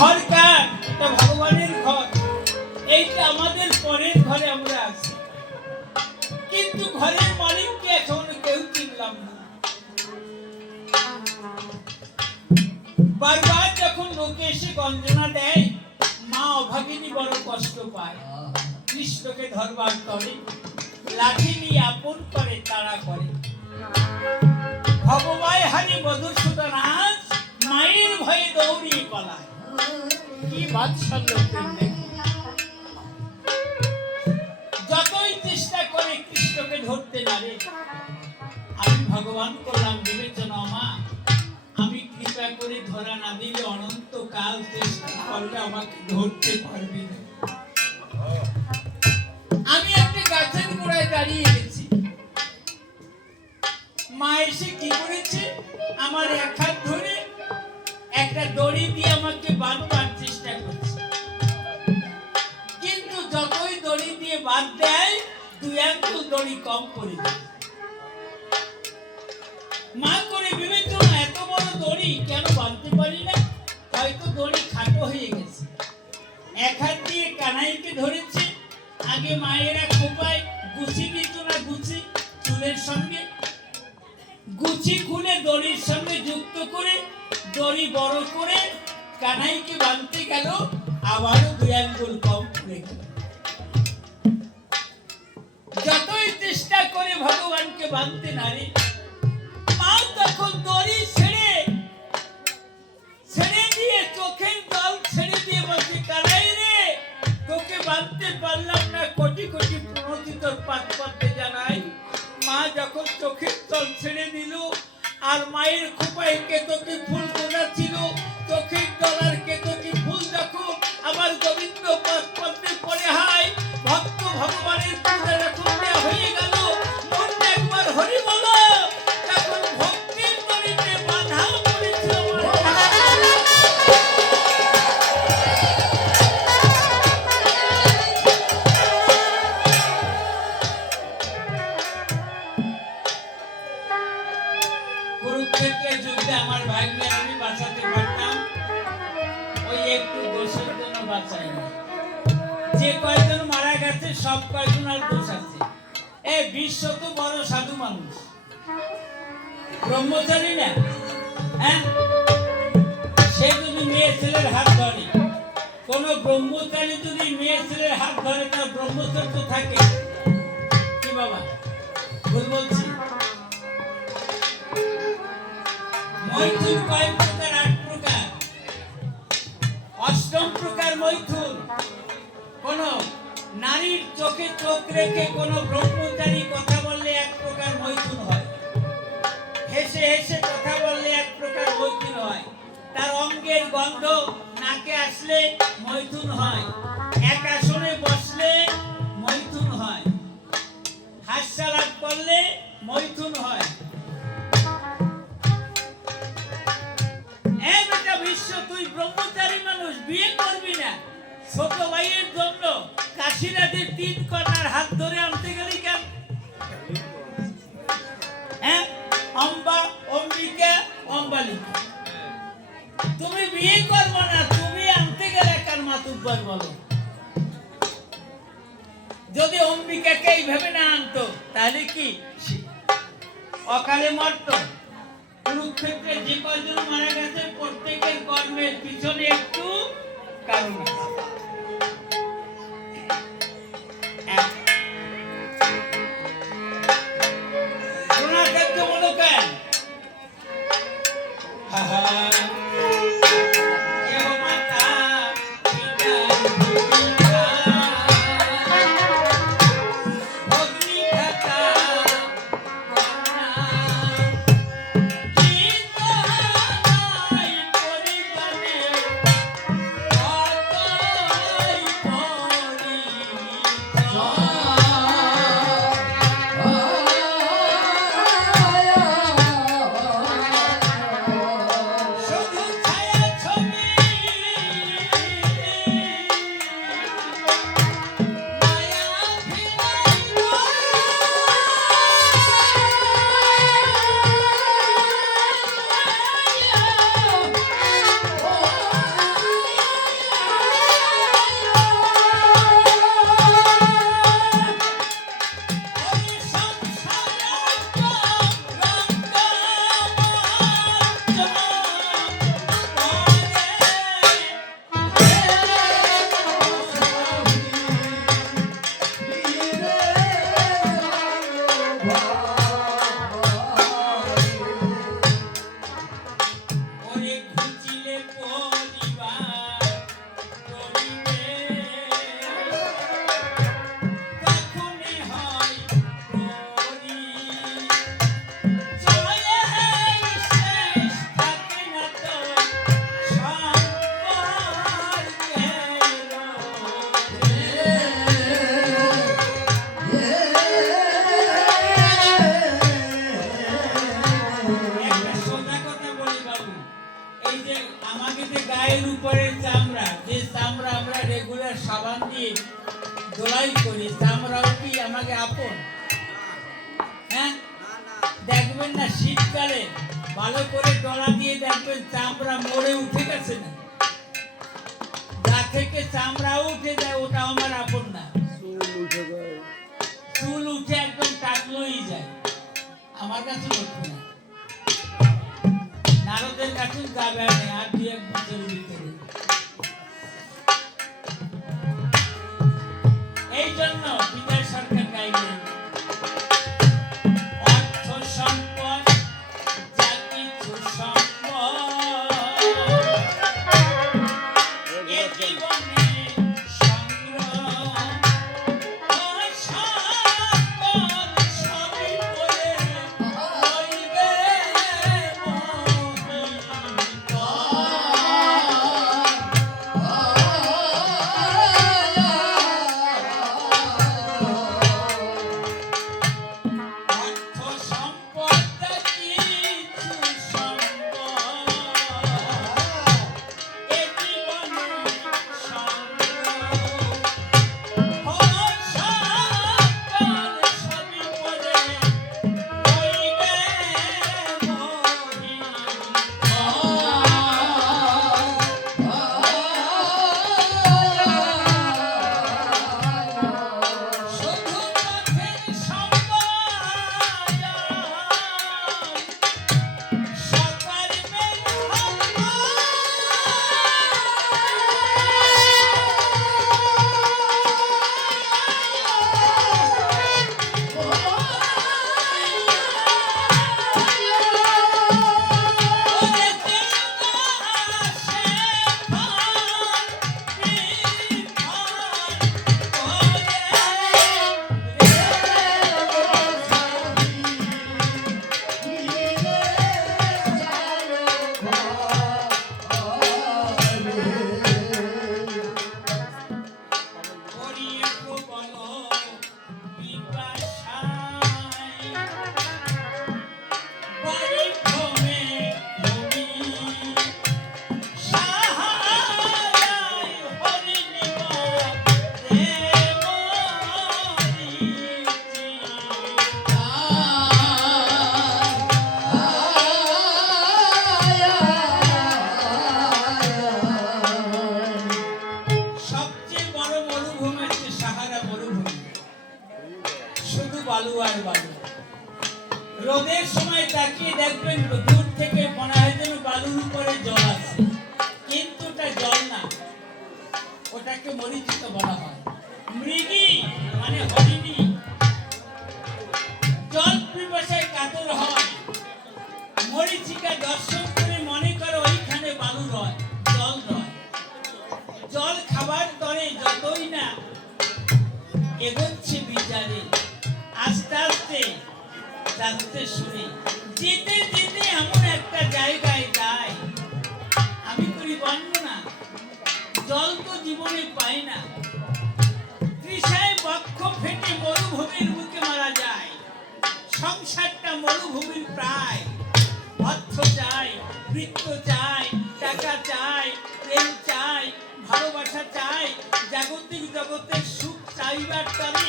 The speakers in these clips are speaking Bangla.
ঘর কার? এটা ভগবানের ঘর। এইটা আমাদের পরের ঘরে আমরা আছি, কিন্তু ঘরের মালিককে এখনো কেউ চিনলাম না। বারবার যখন লোকে এসে গঞ্জনা দেয়, মা অভাগিনী বড় কষ্ট পায়। কৃষ্ণকে ধরবার করে, লাঠি নিয়ে আপন করে তাড়া করে। ভগবাই হারি মধুসূদন আজ মায়ের ভয়ে দৌড়িয়ে পালায়। কি বাৎসল্য প্রেম! যতই চেষ্টা করে কৃষ্ণকে ধরতে নারে, আমি ভগবান করলাম বিবেচনা, মা আমি কৃপা করে ধরা না দিলে অনন্তকাল চেষ্টা করলে আমাকে ধরতে পারবি না। আমি একটা গাছের গোড়ায় দাঁড়িয়ে গেছি, মা এসে কি করেছে, আমার এক হাত ধরে একটা দড়ি দিয়ে আমাকে বাঁধবার চেষ্টা করছে, কিন্তু যতই দড়ি দিয়ে বাঁধ দেয়, 2 আঙ্গুল দড়ি কম করে দেয়। মা করে বিবেচনা, এত বড় দড়ি কেন বাঁধতে পারি না? হয়তো দড়ি খাটো হয়ে গেছে। এক হাত দিয়ে কানাইকে ধরেছে, আগে মায়েরা খোপায় গুছি দিত না, গুছি চুলের সঙ্গে, গুছি খুলে দড়ির সঙ্গে যুক্ত করে দড়ি বড় করে কানাইকে বাঁধতে গেল, আবারও 2 আঙ্গুল কম পড়ে গেল। যতই চেষ্টা করে ভগবানকে বাঁধতে নারে, মা তখন দড়ি ছেড়ে দিয়ে চোখের জল ছেড়ে দিয়ে বলছে, কানাই রে তোকে বাঁধতে পারলাম না, কোটি কোটি প্রণতি তোর পাদ পদ্মে জানাই। মা যখন চোখের জল ছেড়ে দিল, আর মায়ের খোপায় কেতকী ফুল তোলা ছিল, চোখের জল আর কেতকী ফুল যখন আমার গোবিন্দ পাদ পদ্মে পড়ে হয়, ভক্ত ভগবানের পূজা যখন দেয়া হয়ে গেল, মনটা একবার হরি বলো, তখন ভক্তির দড়িতে বাঁধা পড়েছিল কুরুক্ষেত্রের যুদ্ধে। আমার ভাগ্যে আমি বাঁচাতে পারতাম, ওই একটু দোষের জন্য বাঁচাই না। যে কয়জন মারা গেছে সব কয়জন আর দোষ আছে। এই বিশ্ব তো বড় সাধু মানুষ, ব্রহ্মচারী না, হ্যাঁ? সে যদি মেয়ে ছেলের হাত ধরে, কোন ব্রহ্মচারী যদি মেয়ে ছেলের হাত ধরে, তার ব্রহ্মচর্য থাকে কি বাবা? ভুল বলছি? মৈথুন কয় প্রকার? 8 প্রকার। 8ম প্রকার মৈথুন। কোন নারীর চোখে চোখ রেখে কোন ব্রহ্মচারী কথা বললে 1 প্রকার মৈথুন হয়। হেসে হেসে কথা বললে 1 প্রকার মৈথুন হয়। তার অঙ্গের গন্ধ নাকে আসলে মৈথুন হয়। এক আসনে বসলে মৈথুন হয়। হাস্যালাপ করলে মৈথুন হয়। বিশ্ব, তুই ব্রহ্মচারী মানুষ, বিয়ে করবি না, ছোট ভাইয়ের জন্য কাশীনাথের 3 কন্যার হাত ধরে আনতে গেলি কেন? হ্যাঁ, অম্বা, অম্বিকা, অম্বালিকা। তুমি বিয়ে করবো না, তুমি আনতে গেলে কার মাতুব্বর বলো? যদি অম্বিকাকে এইভাবে না আনতো, তাহলে কি অকালে মরতো? কুরুক্ষেত্রে যে কয়জন মারা গেছে, প্রত্যেকের কর্মের পিছনে একটু কারণ আছে। দ্রোণাচার্য বলো কেন? ঘরের চামড়া, যে চামড়া আমরা রেগুলার সাবান দিয়ে দোলাই করি, চামড়াও কি আমাকে আপন? হ্যাঁ, দেখবেন না শীতকালে ভালো করে ডলা দিয়ে দেখবেন চামড়া মরে উঠে গেছে না, গা থেকে চামড়াও উঠে যায়, ওটা আমার আপন না। চুল উঠে একদম টাকলোই যায়, আমার কাছে লক্ষ্য না। নারদের কাছে যাবে না আর 2-1 বছরের ভিতরে। এই জন্য বিজয় সরকার গাইলেন, অর্থ সম্পদ যা কিছু সম্পদ এ জীবনে সংগ্রাম, সকল সবই পড়ে হইবে অর্থ সম্পদ যা কিছু সম্পদ এ জীবনে সংগ্রাম, সকল সবই পড়ে হইবে শুধু পথের সম্পাদন, সকর্মের সবচেয়ে বড় মরুভূমি হচ্ছে সাহারা মরুভূমি, শুধু বালু আর বালু। রোদের সময় তাকিয়ে দেখবেন দূর থেকে মনে হয় যেন বালুর উপরে জল আছে, কিন্তু ওটা জল না, ওটাকে মরিচিকা বলা হয়। মৃগী মানে হরিণী জল পিপাসায় কাতর হয়, মরিচিকা দর্শন করে মনে করে ওইখানে বালু রয়, জল রয়। জল খাবার তরে যতই না এগোচ্ছে বিচারে, আস্তে আস্তে জানতে শুনে যেতে যেতে এমন একটা জায়গায় যায়, আমি করি বর্ণনা, জল তো জীবনে পাই না, তৃষায় বক্ষ ফেটে মরুভূমির বুকে মারা যায়। সংসারটা মরুভূমির প্রায়, অর্থ চাই, বৃত্ত চাই, টাকা চাই, প্রেম চাই, ভালোবাসা চাই, জাগতিক জগতের সুখ চাইবার তরে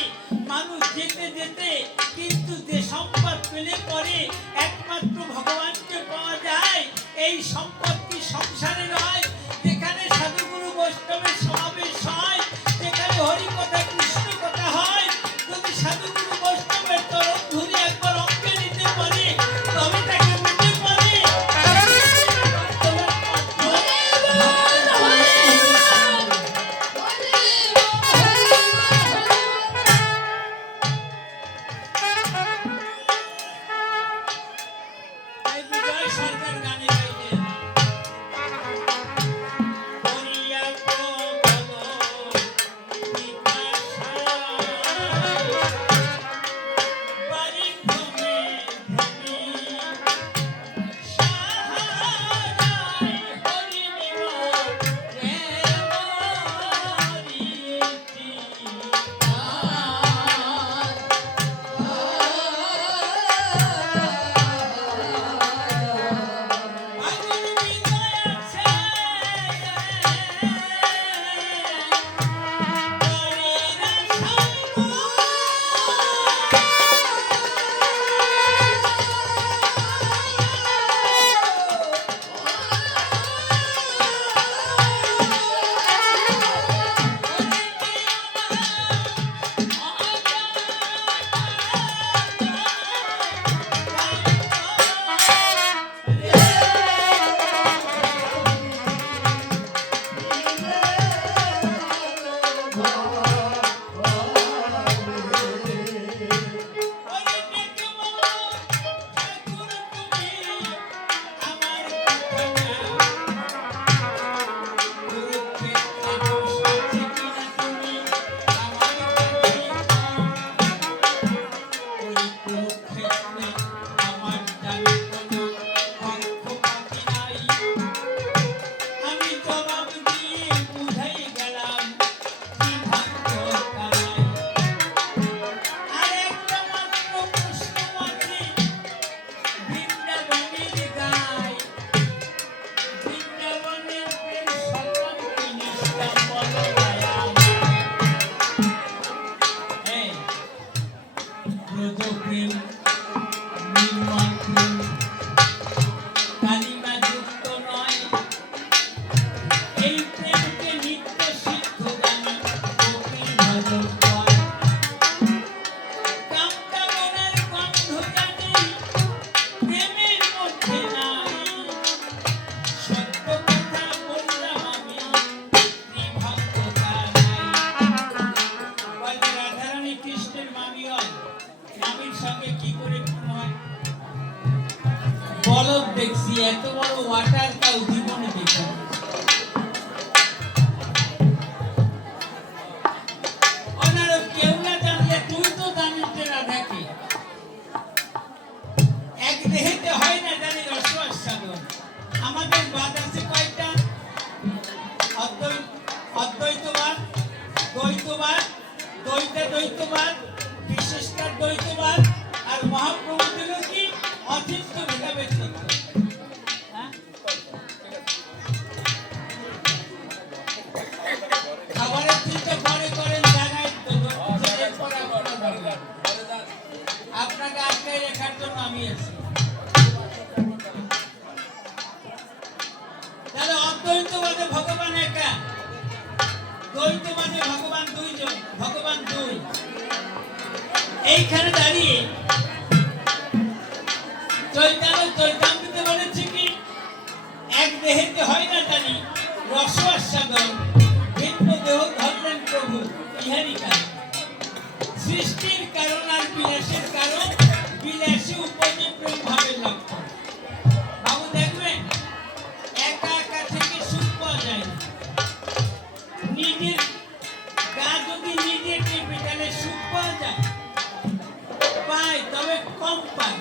মানুষ যেতে যেতে কিন্তু যে সম্পদ পেলে পরে একমাত্র ভগবানকে পাওয়া যায়। এই সম্পদ কি সংসারে নয়, যেখানে সাধুগুরু বৈষ্ণবের সমাবেশ হয়, যেখানে হরি কথা কৃষ্ণ কথা হয়, যদি সাধুগুরু বৈষ্ণবের তরফ ধরে একবার অঙ্কে নিতে পারে তবে তাকে পেতে পারে। অদ্বৈতবাদ, বিশেষকার দ্বৈতবাদ, আর মহাপ্রভু দিল কি অচিন্ত ভেদাভেদ। খাবারের চিন্তা পরে করেন, জায়গায় আপনাকে আটকায় রাখার জন্য আমি আছি। তাহলে অদ্বৈতবাদে ভগবান একা, দ্বৈতবাদে ভগবান দুইজন, ভগবান দুই। এইখানে দাঁড়িয়ে চৈতামৃতে বলেছে কি, এক দেহেতে হয় না জানি রস আস্বাদন, ভিন্ন দেহ ধরলেন প্রভু ইহারই কারণ। সৃষ্টির কারণ আর বিলাসের কারণ, বিলাসী উপজে প্রেম ভাবের লক্ষণ। বাবু দেখবেন, একা একা থেকে সুখ পাওয়া যায় না। নিজের গা যদি নিজে টিপে তাহলে সুখ পাওয়া যায়, পায় তবে কম পায়।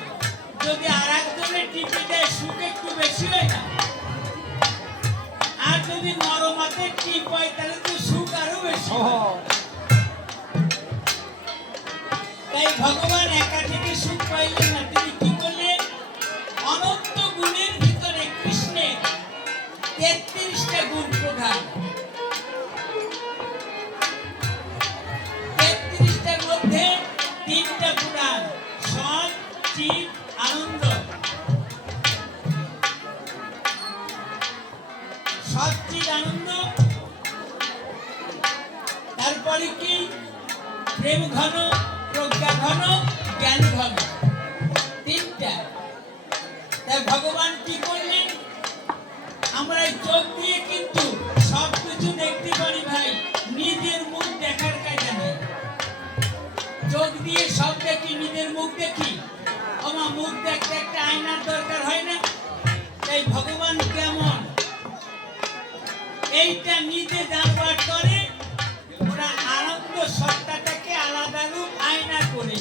যদি আর একজনের টিপে দেয় সুখ একটু বেশি হয় না? আর যদি নরম হাতের টিপ হয় তাহলে তো সুখ আরো বেশি হয়। তাই ভগবান একা থেকে সুখ পাইলেন না, তিনি কি করলেন? অনন্ত গুণের ভিতরে কৃষ্ণের ৩৩টা গুণ প্রধান। ৩৩টার মধ্যে ৩টা প্রধান, সৎ, চিৎ, আনন্দ। সৎ, চিৎ, আনন্দ। তারপরে কি? প্রেম ঘন, প্রজ্ঞা ঘন, জ্ঞান ঘন। ৩টা। তাই ভগবান কি করলেন? আমরা এই চোখ দিয়ে কিন্তু সব কিছু দেখতে পারি ভাই, নিজের মুখ দেখার কাজে নেই। চোখ দিয়ে সব দেখি, নিজের মুখ দেখি। আমার মুখ দেখতে একটা আয়নার দরকার হয় না? তাই ভগবান কেমন এইটা নিজে জানবার করে ওরা আনন্দ সত্তাটাকে আলাদা রূপ আয়না করে,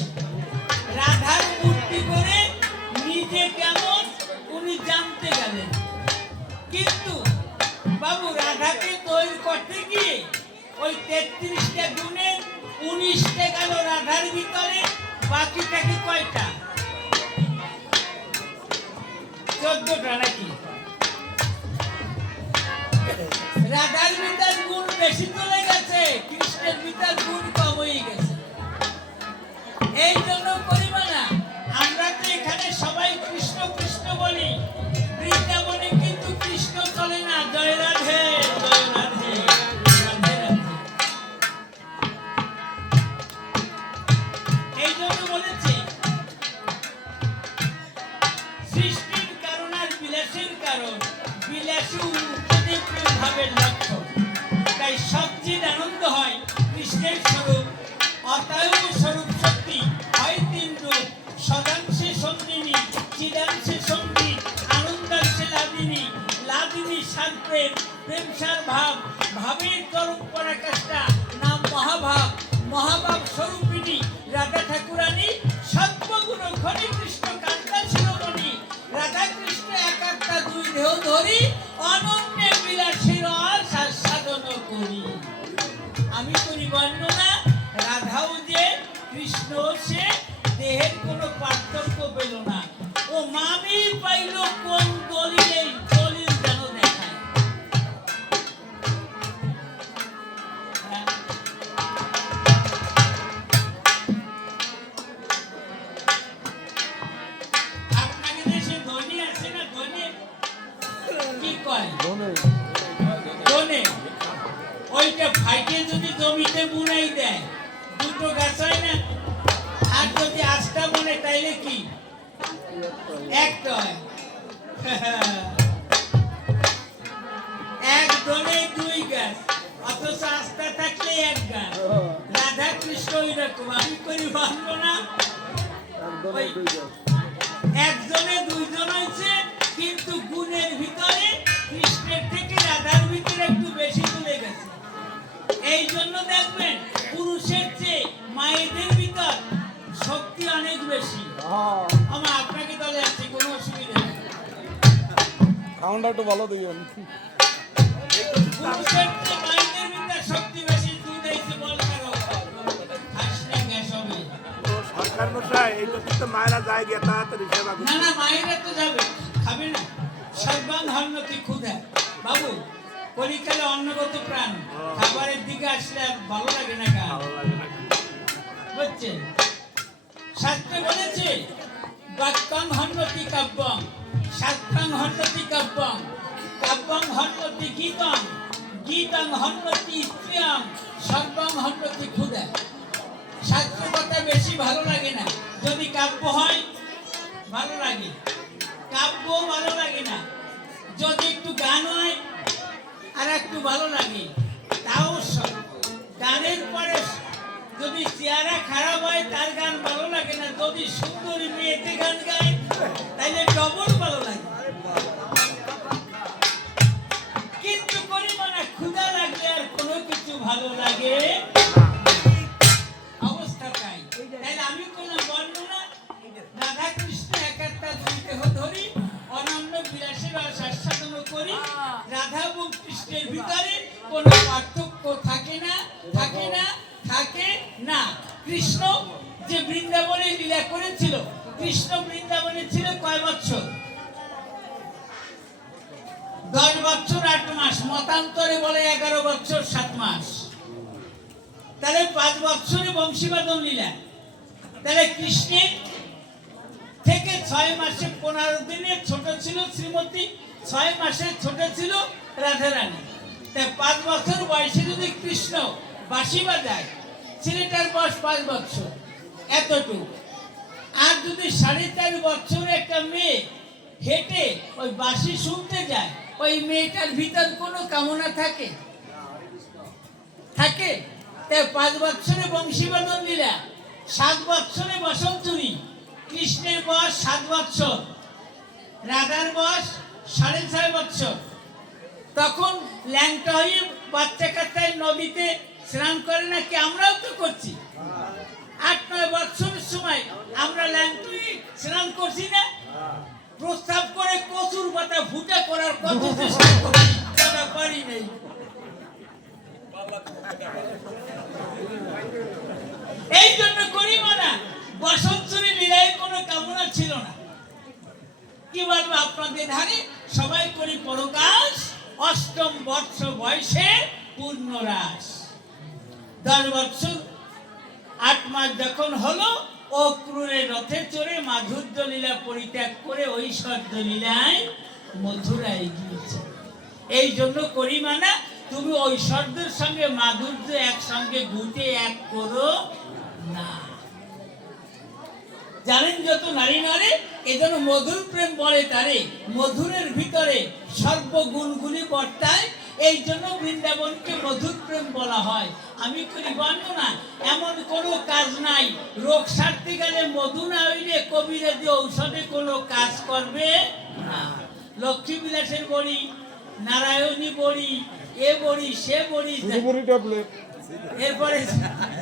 রাধার মূর্তি করে নিজে কেমন উনি জানতে গেলেন। কিন্তু বাবু রাধাকে তৈরি করতে গিয়ে ওই ৩৩টা গুণের ১৯টা গেল রাধার ভিতরে, বাকিটা কি কয়টা? ১৪টা নাকি? রাধার ভিতর গুণ বেশি চলে গেছে, কৃষ্ণের ভিতর গুণ কম হয়ে গেছে। এই জন্য করিবা না, আমরা তো এখানে সবাই কৃষ্ণ কৃষ্ণ বলি, বৃন্দাবনে কিন্তু কৃষ্ণ চলে না। জয় রাধে, জয় রাধে, রাধে রাধে। এই জন্য বলেছে সৃষ্টির কারণ আর বিলাসের কারণ, বিলাসী উপজে প্রেম ভাবের লক্ষণ। তাই সচ্চিদ আনন্দ হয় কৃষ্ণের স্বরূপ, অতএব স্বরূপ শক্তি হয় ৩ রূপ। সদাংশে সঙ্গিনী, চিদাংশে সঙ্গী, আনন্দাংশে লাদিনী, লাদিনী সার প্রেম, প্রেম সার ভাব, ভাবের চরম পরাকাষ্ঠা নাম মহাভাব। মহাভাব স্বরূপিণী রাধা ঠাকুরানী, সর্বগুণ ঘনে কৃষ্ণ কান্তা শিরোমণি। রাধা কৃষ্ণ একাত্মা দুই দেহ ধরি, অনন্যে বিলাসীর সাধন করি। আমি করি বর্ণনা, রাধাও যে কৃষ্ণ সে, দেহের কোনো পার্থক্য পেল না। ও মামি পাইল কোন দলিলে, দলিল যেন দেখায়। আপনাকে দেশে ধনী আছে না? ধনী কি কয়? ধনে। ওইটা ফাইটে যদি জমিতে বুনাই দেয়, 2টো গাছ হয় না? আর যদি 8টা বনে তাইলে কি? একটা হয়। এক ধনে 2 গাছ, অথচ 8টা থাকলে 1 গাছ। রাধা কৃষ্ণ ওইরকম, আমি করি ভাববো না। একজনে 2জন হয়েছে, কিন্তু গুণের ভিতরে কৃষ্ণের থেকে রাধার ভিতরে একটু বেশি তুলে গেছে। এই জন্য দেখবেন পুরুষের চেয়ে মায়েদের ভিতর শক্তি অনেক বেশি। আমার আপনাকে দলে আছে, কোনো অসুবিধা নেই। সাউন্ডটা একটু ভালো দিবেন। পুরুষের চেয়ে মায়েদের ভিতর শক্তি বেশি। দুধ হয়েছে বল কারো, হাস না কেন? এই তো মায়েরা যায় গিয়ে তাড়াতাড়ি সেবা না না মায়েরা তো যাবে, খাবে না। সর্বাং হন্নতি ক্ষুধা। বাবু কলিকালে অন্নগত প্রাণ, খাবারের দিকে আসলে আর ভালো লাগে না গা, ভালো লাগে না। বুঝছেন? শাস্ত্রে বলেছে বাক্যং হন্নতি কাব্যং, শাস্ত্রং হন্নতি কাব্যং, কাব্যং হন্নতি গীতং, গীতং হন্নতি স্ত্রিয়ং, সর্বং হন্নতি ক্ষুধা। শাস্ত্র কথা বেশি ভালো লাগে না, যদি কাব্য হয় ভালো লাগে, কাব্য ভালো লাগে না, যদি একটু গান হয় আর একটু ভালো লাগে। তাও গানের পরে যদি চেহারা খারাপ হয় তার গান ভালো লাগে না, যদি সুন্দরী মেয়েতে গান গায় তাহলে ডবল ভালো লাগে। কিন্তু পরিমাণে ক্ষুধা লাগলে আর কোনো কিছু ভালো লাগে অবস্থা তাই। তাইলে আমি কোনো বর্ণনা রাধা কৃষ্ণ একাত্তা দুই দেহ ধরি, অনন্য বিলাসের রস আস্বাদন করি। রাধা এবং কৃষ্ণের ভিতরে কোনো পার্থক্য থাকে না, থাকে না, থাকে না। কৃষ্ণ যে বৃন্দাবনে লীলা করেছিল, কৃষ্ণ বৃন্দাবনে ছিল কয় বছর? 10 বছর 8 মাস, মতান্তরে বলে 11 বছর 7 মাস। তাহলে 5 বছরে বংশীবাদন লীলা। তাহলে কৃষ্ণের থেকে 6 মাসে 15 দিনে ছোট ছিল শ্রীমতী, 6 মাসে ছোট ছিল রাধারানী। তাই 5 বছর বয়সে যদি কৃষ্ণ বাঁশি বাজায়, ছেলেটার বয়স 5 বছর, এতটুকু। আর যদি 4.5 বছর একটা মেয়ে হেঁটে ওই বাঁশি শুনতে যায়, ওই মেয়েটার ভিতর কোনো কামনা থাকে? থাকে? তাই 5 বছরে বংশীবাদন লীলা, 7 বছরে বসন্তরী। কৃষ্ণের বয়স 7 বছর, রাধার বয়স 6.5 বছর। তখন ল্যাংটা হয়ে বাচ্চা কাচ্চায় নদীতে স্নান করে না কি? আমরাও তো করছি। 8-9 বছরের সময় আমরা ল্যাংটা হয়ে স্নান করছি না? প্রস্তাব করে কচুর পাতা ফুটা করার কত চেষ্টা করি, তারা পারি নাই। এই জন্য করি মানা, বসন্তরী লীলায় কোনো কামনা ছিল না। কি বলবো আপনাদের ধারে সবাই করি পরকাশ, 8ম বর্ষ বয়সে পূর্ণ রাস। 10 বছর 8 মাস যখন হলো, ও ক্রুরের রথে চড়ে মাধুর্য লীলা পরিত্যাগ করে ঐশ্বর্য লীলায় মথুরায় গিয়েছে। এই জন্য করি মানা, তুমি ঐশ্বর্যের সঙ্গে মাধুর্য একসঙ্গে ঘুটে এক করো না। জানেন যত নারী নারে এজন্য মধুর প্রেম বলে তারে, মধুরের ভিতরে সর্বগুণগুলি বর্তায়। এই জন্য বৃন্দাবনকে মধুর প্রেম বলা হয়। আমি করি বর্ণনা, এমন কোনো কাজ নাই রোগ সারতে গেলে মধু না হইলে কবিরা যে ঔষধে কোনো কাজ করবে না। লক্ষ্মী বিলাসের বড়ি, নারায়ণী বড়ি, এ বড়ি সে বড়ি, এরপরে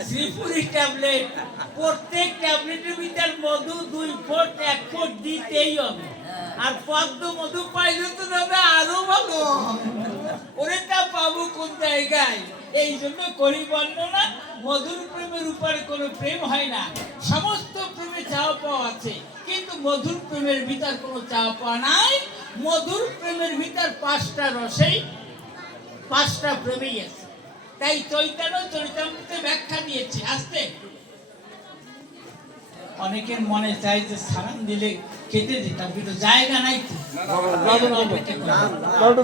শ্রীপুরি ট্যাবলেট, প্রত্যেক ট্যাবলেটের ভিতর মধু 2 ফোঁট 1 ফোঁট দিতেই হবে। আর পদ্ম মধু পাইলে তো দাদা আরো ভালো, ওরে তা পাবো কোন জায়গায়? এই জন্য করি বর্ণনা, মধুর প্রেমের উপরে কোনো প্রেম হয় না। সমস্ত প্রেমে চাওয়া পাওয়া আছে, কিন্তু মধুর প্রেমের ভিতর কোনো চাওয়া পাওয়া নাই। মধুর প্রেমের ভিতর 5টা রসেই 5টা প্রেমেই আছে। তাই চৈতন্য চরিতামৃতে ব্যাখ্যা দিয়েছে। আসতে অনেকের মনে চাই যে সালাম দিলে খেতে দিতাম, কিন্তু জায়গা নাই তো।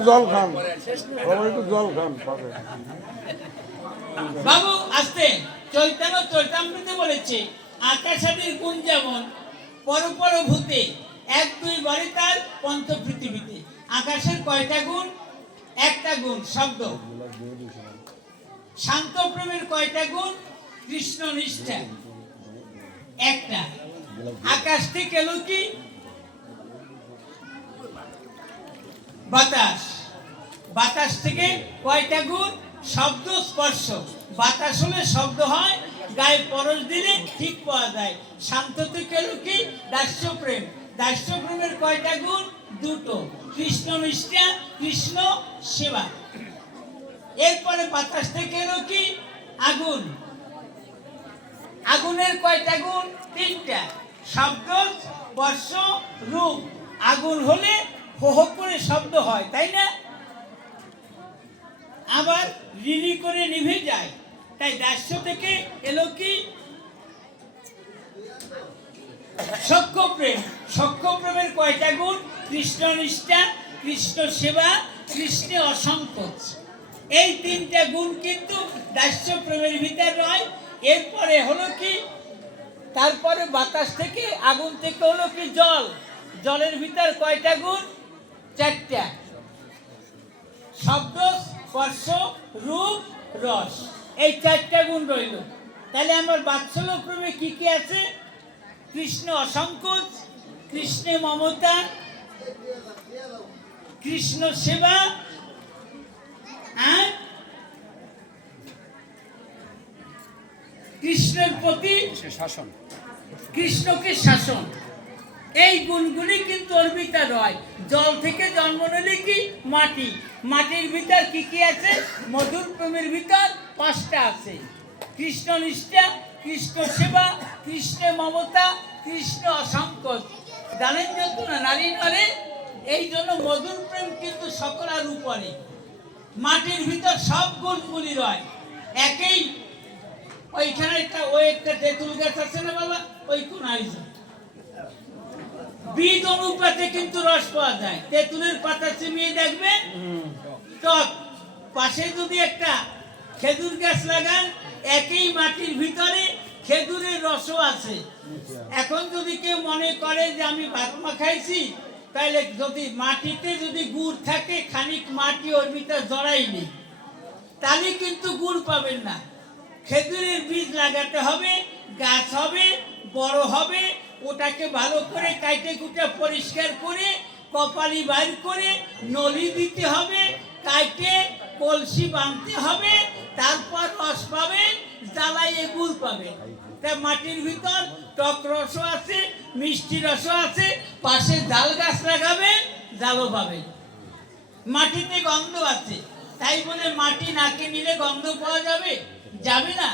জল খান, একটু জল খান। বাবু আসতে, চৈতন্য চরিতামৃতে বলেছে আকাশাদির গুণ যেমন পরপর ভূতে, 1-2 বারে তার পঞ্চ পৃথিবীতে। আকাশের কয়টা গুণ? 1টা গুণ শব্দ। শান্ত প্রেমের কয়টা গুণ? কৃষ্ণ নিষ্ঠা, 1টা। আকাশ থেকে এলো কি? বাতাস। বাতাস থেকে কয়টা গুণ? শব্দ স্পর্শ। বাতাস হলে শব্দ হয়, গায়ে পরশ দিলে ঠিক পাওয়া যায়। শান্ত থেকে এলো কি? দাস্য প্রেম। দাস্য প্রেমের কয়টা গুণ? 2টো, কৃষ্ণ নিষ্ঠা, কৃষ্ণ সেবা। এরপরে বাতাস থেকে এলো কি? আগুন। আগুনের কয়টা গুণ? 3টা, শব্দ স্পর্শ রূপ। আগুন হলে হো হো করে শব্দ হয়, তাই না? আবার রিরি করে নিভে যায়। তাই দাস্য থেকে এলো কি সখ্য প্রেম। সখ্য প্রেমের কয়টা গুণ? কৃষ্ণ নিষ্ঠা, কৃষ্ণ সেবা, কৃষ্ণে অসংকোচ। এই তিনটা গুণ কিন্তু দাস্য প্রেমের ভিতর রয়। এরপরে হলো কি, তারপরে বাতাস থেকে আগুন থেকে হলো কি জল। জলের ভিতর কয়টা গুণ? চারটা। শব্দ, স্পর্শ, রূপ, রস, এই চারটা গুণ রইল। তাহলে আমার বাৎসল্য প্রেমে কি কি আছে? কৃষ্ণ অসংকোচ, কৃষ্ণে মমতা, কৃষ্ণ সেবা, আর কৃষ্ণের প্রতি শাসন। কৃষ্ণকে শাসন। এই গুণগুলি কিন্তু ওর ভিতর রয়। জল থেকে জন্ম নিলে কি মাটি, মাটির ভিতর কি কি আছে? মধুর প্রেমের ভিতর পাঁচটা আছে। কৃষ্ণ নিষ্ঠা, কৃষ্ণ সেবা, কৃষ্ণে মমতা, কৃষ্ণ অসংকোচ। জানেন যত না নারী নরে, এই জন্য মধুর প্রেম কিন্তু সকলার উপরে। মাটির ভিতর সব গুণগুলি রয়। একই ওইখানে একটা তেঁতুল গাছ আছে না বাবা, ওই কোন আইজ বীজ অনুপাতে কিন্তু রস পাওয়া যায়। তেঁতুলের পাতা চিমিয়ে দেখবেন টক। পাশে যদি একটা খেজুর গাছ লাগান, একই মাটির ভিতরে খেজুরের রসও আছে। এখন যদি কেউ মনে করে যে আমি ভাত মাখাইছি, তাহলে যদি মাটিতে যদি গুড় থাকে, খানিক মাটি ওর ভিতর জড়াই নেই, তাহলে কিন্তু গুড় পাবেন না। খেজুরের বীজ লাগাতে হবে, গাছ হবে, বড় হবে, ওটাকে ভালো করে কাটে কুটে পরিষ্কার করে কপালি বাইর করে নলি দিতে হবে, কাটে কলসি বাঁধতে হবে, তারপর রস পাবেন, জ্বালাইয়ে গুড় পাবেন। তা মাটির ভিতর টক রসও আছে, মিষ্টি রসও আছে। পাশে জাল গাছ লাগাবেন, জালও পাবেন। মাটিতে গন্ধ আছে, তাই বলে মাটি নাকে নিলে গন্ধ পাওয়া যাবে? যাবে না।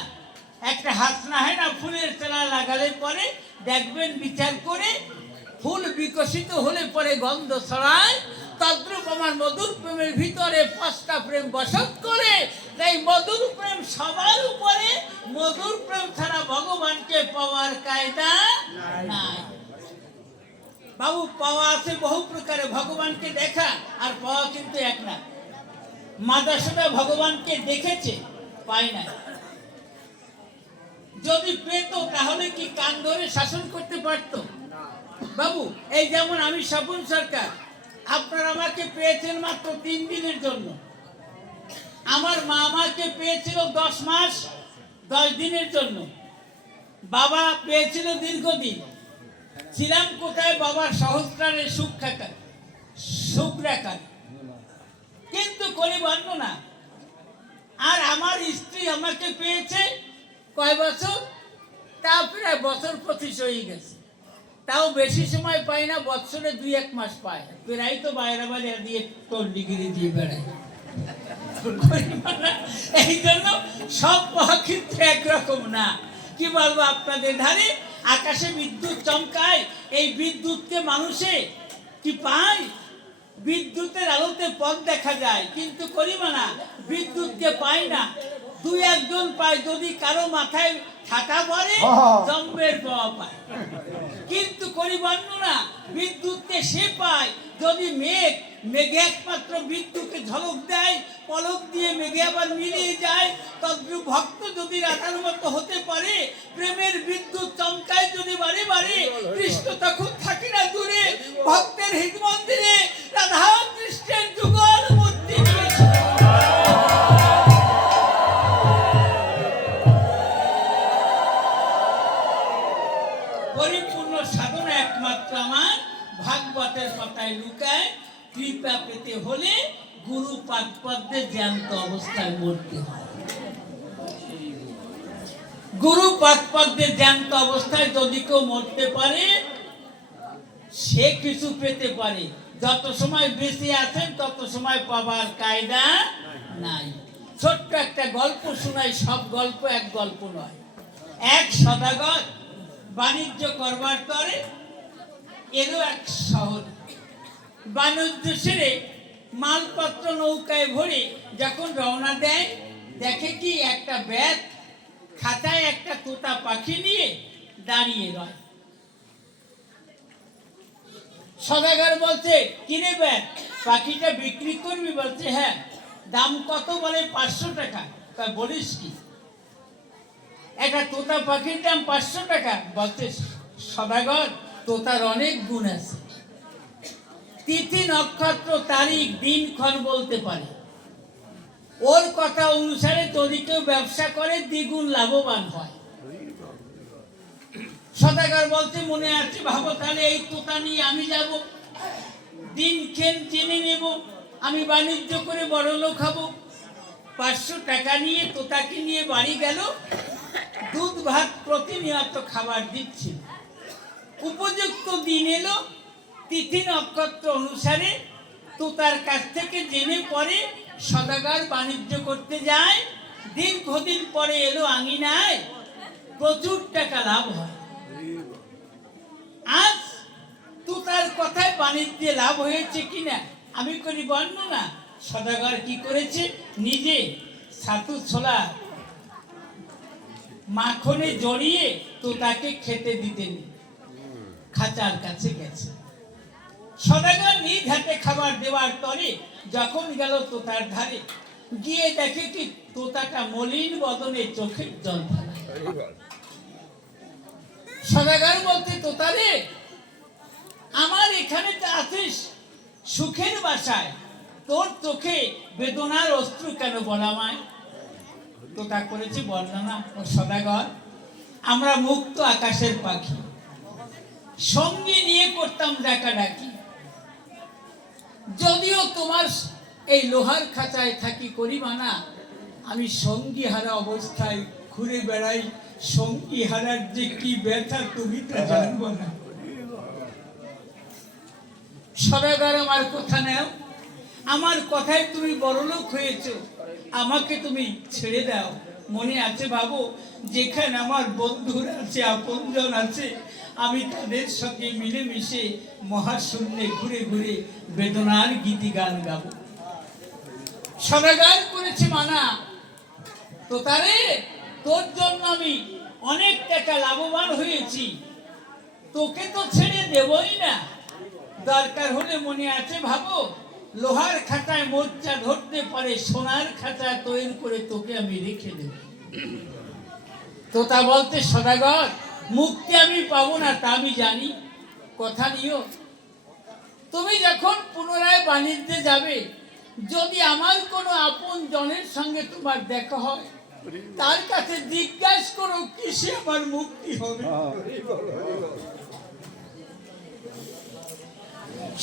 একটা হাত না হয় না, ফুলের চারা লাগালে পরে দেখবেন বিচার করে ফুল বিকশিত হলে পরে গন্ধ ছড়ায়। তদ্রূপ আমার মধুর প্রেমের ভিতরে পাঁচটা প্রেম বসত করে। তাই মধুর প্রেম সবার উপরে। মধুর প্রেম ছাড়া ভগবানকে পাওয়ার কায়দা নাই। বাবু, পাওয়া আছে বহু প্রকারে। ভগবানকে দেখা আর পাওয়া কিন্তু এক না। মা যশোদা ভগবানকে দেখেছে, পায় না। যদি পেত তাহলে কি কান ধরে শাসন করতে পারতো? বাবু, এই যেমন আমি স্বপন সরকার, আপনারা আমাকে পেয়েছেন মাত্র 3 দিনের জন্য। আমার মা আমাকে পেয়েছিল 10 মাস 10 দিনের জন্য। বাবা পেয়েছিল দীর্ঘদিন। ছিলাম কোথায়? বাবার সহস্রারে সুখ রাখার। কিন্তু করি বর্ণনা। আর আমার স্ত্রী আমাকে পেয়েছে কয় বছর? তা প্রায় বছর 25 হয়ে গেছে। তাও বেশি সময় পাই না, বছরে 2-1 মাস পায়। প্রায় তো বাইরে বাইরে দিয়ে ডিগ্রি দিয়ে বেড়ায়। এই জন্য সব পাওয়া কিন্তু একরকম না। কি বলবো আপনাদের? ধারে আকাশে বিদ্যুৎ চমকায়, এই বিদ্যুৎকে মানুষে কি পায়? বিদ্যুতের আলোতে পথ দেখা যায়, কিন্তু করিবা না, বিদ্যুৎকে পায় না। 2-1 জন পায়। যদি কারো মাথায় ছাতা পড়ে, জম্বের পাওয়া পায়। কিন্তু করি বর্ণনা, বিদ্যুৎকে সে পায় যদি মেঘে একমাত্র বিদ্যুৎকে ঝলক দেয়, পলক দিয়ে মেঘে আবার মিলিয়ে যায়। তদ্রূপ ভক্ত যদি রাধার মতো হতে পারে, প্রেমের বিদ্যুৎ চমকায় যদি বারে বারে, কৃষ্ণ তখন থাকে না দূরে। ভক্তের হৃদ মন্দিরে রাধা কৃষ্ণের যুগল মূর্তি নিয়েছে। পরিপূর্ণ সাধনা একমাত্র আমার ভাগবতের পাতায় লুকায়। কৃপা পেতে হলে গুরু পাদপদ্মে জ্যান্ত অবস্থায় মরতে হয়। গুরু পাদপদ্মে জ্যান্ত অবস্থায় যদি কেউ মরতে পারে, সে কিছু পেতে পারে। যত সময় বেঁচে আছেন তত সময় পাবার কায়দা নাই। ছোট্ট একটা গল্প শোনাই, সব গল্প এক গল্প নয়। এক সদাগর বাণিজ্য করবার তরে এলো এক শহর। বাণিজ্য সেরে মালপত্র নৌকায় ভরে যখন রওনা দেয়, দেখে কি একটা ব্যাগ খাতায় একটা তোতা পাখি নিয়ে দাঁড়িয়ে রয়। সদাগর বলছে, কিনে ব্যাগ পাখিটা বিক্রি করবি? বলছে হ্যাঁ। দাম কত? বলে 500 টাকা। বলিস কি, একটা তোতা পাখির দাম 500 টাকা? বলছে সদাগর, তোতার অনেক গুণ আছে, তিথি নক্ষত্র তারিখ দিনক্ষণ বলতে পারে, ওর কথা অনুসারে যদি কেউ ব্যবসা করে দ্বিগুণ লাভবান হয়। সদাগর বলতে মনে আছে, ভাবো তাহলে এই তোতা নিয়ে আমি যাব, দিনক্ষণ জেনে নেব, আমি বাণিজ্য করে বড় লোক হব। 500 টাকা নিয়ে তোতাকে নিয়ে বাড়ি গেল। দুধ ভাত প্রতিনিয়ত খাবার দিচ্ছিল। উপযুক্ত দিন এলো, তিথি নক্ষত্র অনুসারে তোতার কাছ থেকে জেনে পরে সদাগর বাণিজ্য করতে যায়। দীর্ঘদিন পরে এলো আঙিনায়, প্রচুর টাকা লাভ হয়। আজ তোতার কথায় বাণিজ্যে লাভ হয়েছে কিনা আমি করি বর্ণনা। সদাগর কি করেছে, নিজে ছাতু ছোলা মাখনে জড়িয়ে তোতাকে খেতে দিতেন, খাঁচার কাছে গেছে। সদাগর নিজ হাতে খাবার দেওয়ার তরে যখন গেল তোতার ধারে, গিয়ে দেখে কি তোতাটা মলিন বদনে চোখের জল ফেলা। সদাগর বলতে, তোতারে আমার এখানে তো আছিস সুখের বাসায়, তোর চোখে বেদনার অশ্রু কেন বলামায়? তোতা করেছে বর্ণনা। ও সদাগর, আমরা মুক্ত আকাশের পাখি, সঙ্গে নিয়ে করতাম ডাকাডাকি। যদিও তোমার এই লোহার খাঁচায় থাকি করি মানা, আমি সঙ্গী হারা অবস্থায় ঘুরে বেড়াই। সঙ্গী হারার যে কি ব্যথা তুমি তো জানবো না। সদাগর, আমার কথা নাও, আমার কথায় তুমি বড়লোক হয়েছো, আমাকে তুমি ছেড়ে দাও। মনে আছে বাবু, যেখানে আমার বন্ধুরা আছে, আপনজন আছে, আমি তাদের সঙ্গে মিলেমিশে মহাশূন্যে ঘুরে ঘুরে বেদনার গীতি গান গাবো। সদাগর করেছে মানা, তোতারে তোর জন্য আমি অনেক টাকা লাভবান হয়েছি, তোকে তো ছেড়ে দেবই না। দরকার হলে মনে আছে ভাবো, লোহার খাঁচায় মোর্চা ধরতে পারে, সোনার খাঁচা তৈরি করে তোকে আমি রেখে দেব। তোতা বলতে, সদাগর মুক্তি আমি পাবো না তা আমি জানি, কথা নিও। তুমি যখন পুনরায় বাণিজ্যে যাবে, যদি আমার কোনো আপন জনের সঙ্গে তোমার দেখা হয়, তার কাছে জিজ্ঞাসা করো কিসে আমার মুক্তি হবে।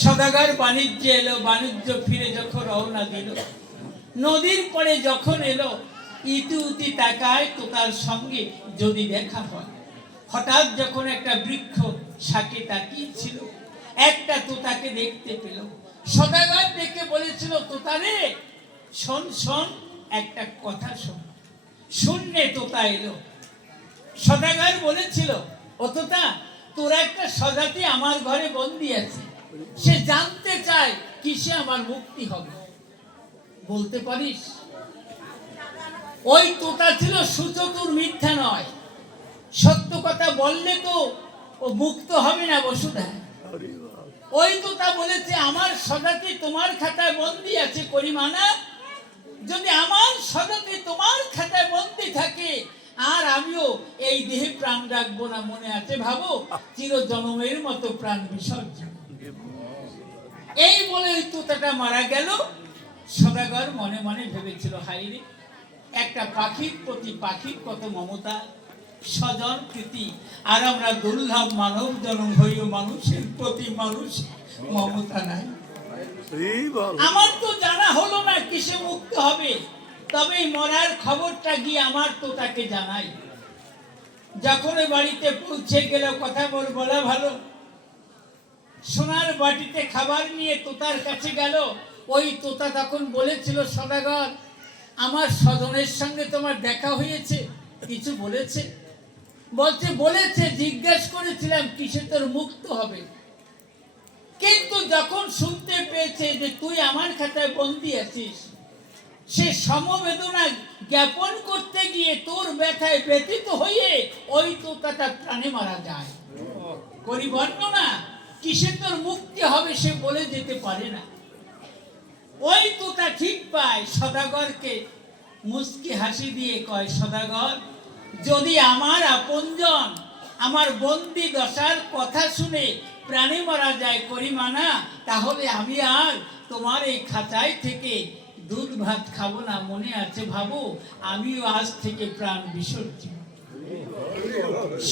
সদাগর বাণিজ্যে এলো, বাণিজ্য ফিরে যখন রওনা দিল, নদীর পরে যখন এলো, ইতিউতি তাকায় তোতার সঙ্গে যদি দেখা হয়। হঠাৎ যখন একটা বৃক্ষ শাকে তাকিয়েছিল, একটা তোতাকে দেখতে পেল। সদাগর ডেকে বলেছিল, তোতারে শোন শোন, একটা কথা শোন। শূন্যে তোতা এলো। সদাগর বলেছিল, ও তোতা, তোর একটা স্বজাতি আমার ঘরে বন্দি আছে, সে জানতে চায় কিসে আমার মুক্তি হবে, বলতে পারিস? ওই তোতা ছিল সুচতুর, মিথ্যা নয়। সত্য কথা বললে তো ও মুক্ত হবে না বসুধা। ওই তোতা বলেছে, আমার স্বজাতি তোমার খাতায় বন্দি আছে করিমানা। যদি আমার স্বজাতি তোমার খাতায় বন্দি থাকে, আর আমিও এই দেহে প্রাণ রাখবো না। মনে আছে ভাবো, চির জনমের মতো প্রাণ বিসর্জন। এই বলে ওই তোতাটা মারা গেল। সদাগর মনে মনে ভেবেছিল, হাইরে, একটা পাখির প্রতি পাখির কত মমতা, স্বজন প্রীতি, আর আমরা দুর্লভ মানব জনম হইও মানুষের প্রতি মানুষ মমতা নাই। আমার তো জানা হলো না কিসে মুক্ত হবে, তবে মরার খবরটা গিয়ে আমার তোতাকে জানাই। যখন বাড়িতে পৌঁছে গেল, কথা বলা ভালো, সোনার বাটিতে খাবার নিয়ে তোতার কাছে গেল। ওই তোতা তখন বলেছিল, সদাগর আমার স্বজনের সঙ্গে তোমার দেখা হয়েছে, কিছু বলেছে? বলেছে জিজ্ঞেস করেছিলাম কিসে তোর মুক্ত হবে, কিন্তু যখন শুনতে পেয়েছে যে তুই আমার খাতায় বন্দি আছিস, সে সমবেদনা জ্ঞাপন করতে গিয়ে তোর ব্যথায় ব্যথিত হয়ে ওই তোতাটা প্রাণে মারা যায়। করি বর্ণনা, কিসে তোর মুক্তি হবে সে বলে যেতে পারে না। ওই তোতা ঠিক পায়, সদাগরকে মুস্কি হাসি দিয়ে কয়, সদাগর, যদি আমার আপনজন আমার বন্দি দশার কথা শুনে প্রাণে মারা যায় করিমানা, তাহলে আমি আর তোমার এই খাঁচায় থেকে দুধ ভাত খাবো না। মনে আছে ভাবো, আমিও আজ থেকে প্রাণ বিসর্জন।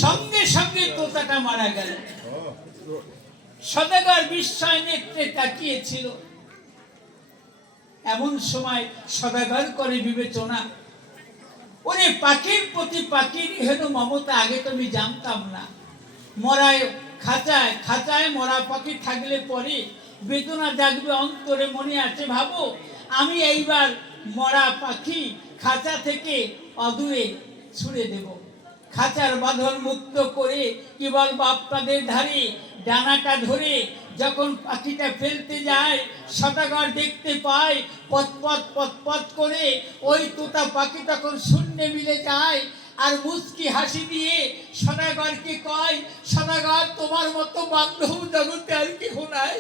সঙ্গে সঙ্গে তোতাটা মারা গেল। সদাগর বিস্ময় নেত্রে তাকিয়েছিল। এমন সময় সদাগর করে বিবেচনা, ওরে পাখির প্রতি পাখির হেন মমতা আগে তো আমি জানতাম না। মরায় খাঁচায় খাঁচায় মরা পাখি থাকলে পরে বেদনা জাগবে অন্তরে। মনে আছে ভাবো, আমি এইবার মরা পাখি খাঁচা থেকে অদূরে ছুড়ে দেব। খাঁচার বাঁধন মুক্ত করে কেবল বাপ্পাদের ধারে ডানাটা ধরে যখন পাখিটা ফেলতে যায়, সদাগর দেখতে পায় পথ পথ করে ওই তোতা পাখি তখন শূন্যে মিলে যায়। আর মুস্কি হাসি দিয়ে সদাগরকে কয়, সদাগর, তোমার মতো বান্ধব জগতে আর কেহ নাই,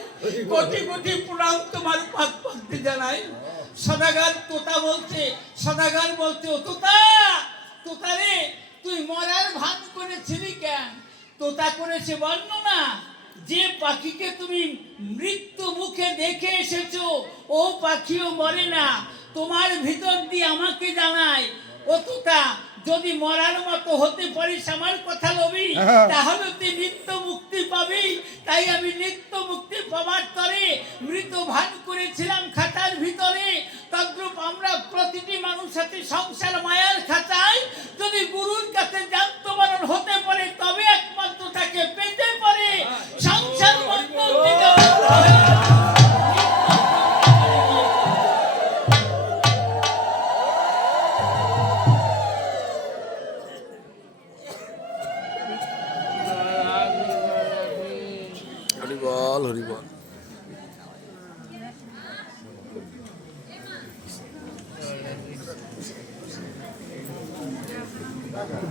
কোটি কোটি প্রণাম তোমার পাদ পদ্মে জানাই। সদাগর বলছে, ও তোতা, তোতা রে, তুই মরার ভান করেছিলি কেন? তোতা করেছে বর্ণনা, যে পাখিকে তুমি মৃত্যু মুখে দেখে এসেছো ও পাখিও মরে না, তোমার ভিতর দিয়ে আমাকে জানায়, ও তোতা, যদি মরার মতো হতে পারিস আমার কথা লবি, তাহলে তুই নিত্য মুক্তি পাবি। তাই আমি নিত্য মুক্তি পাবার তরে মৃত ভান করেছিলাম খাতার ভিতরে। তদ্রূপ আমরা প্রতিটি মানুষ সাথে সংসার মায়ার খাঁচায় যদি গুরুর কাছে জান্ত মরণ হতে পারে, তবে একমাত্র তাকে পেতে পারে সংসার মন্ডল থেকে। হরিবল হরিবল।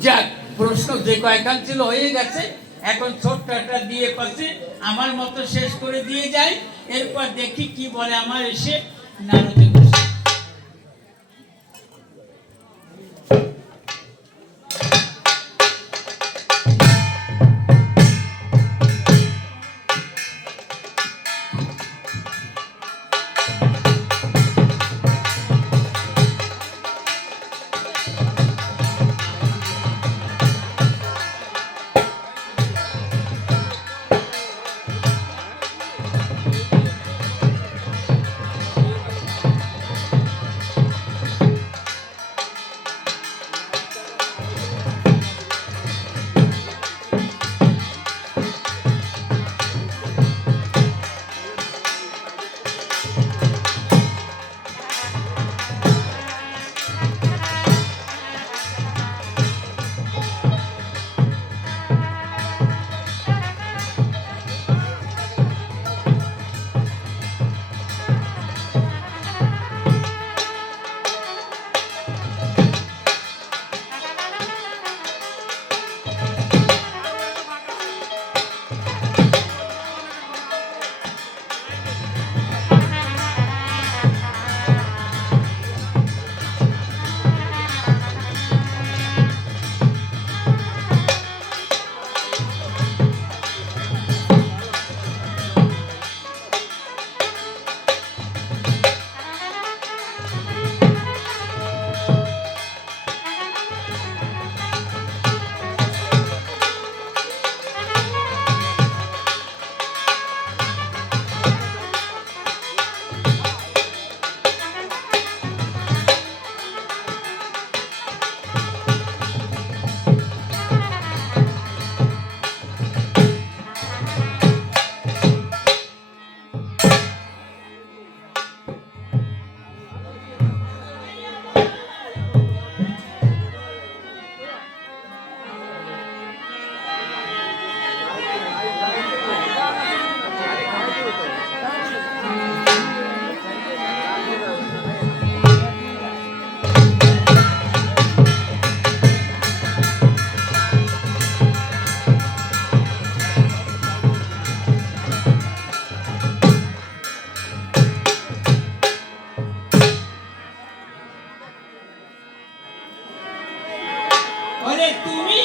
যাক, প্রশ্ন যে কয়েকখান ছিল হয়ে গেছে। এখন ছোট্ট একটা দিয়ে পাচ্ছে আমার মতো শেষ করে দিয়ে যাই, এরপর দেখি কি বলে আমার এসে নারদে বসে। আরে তুমি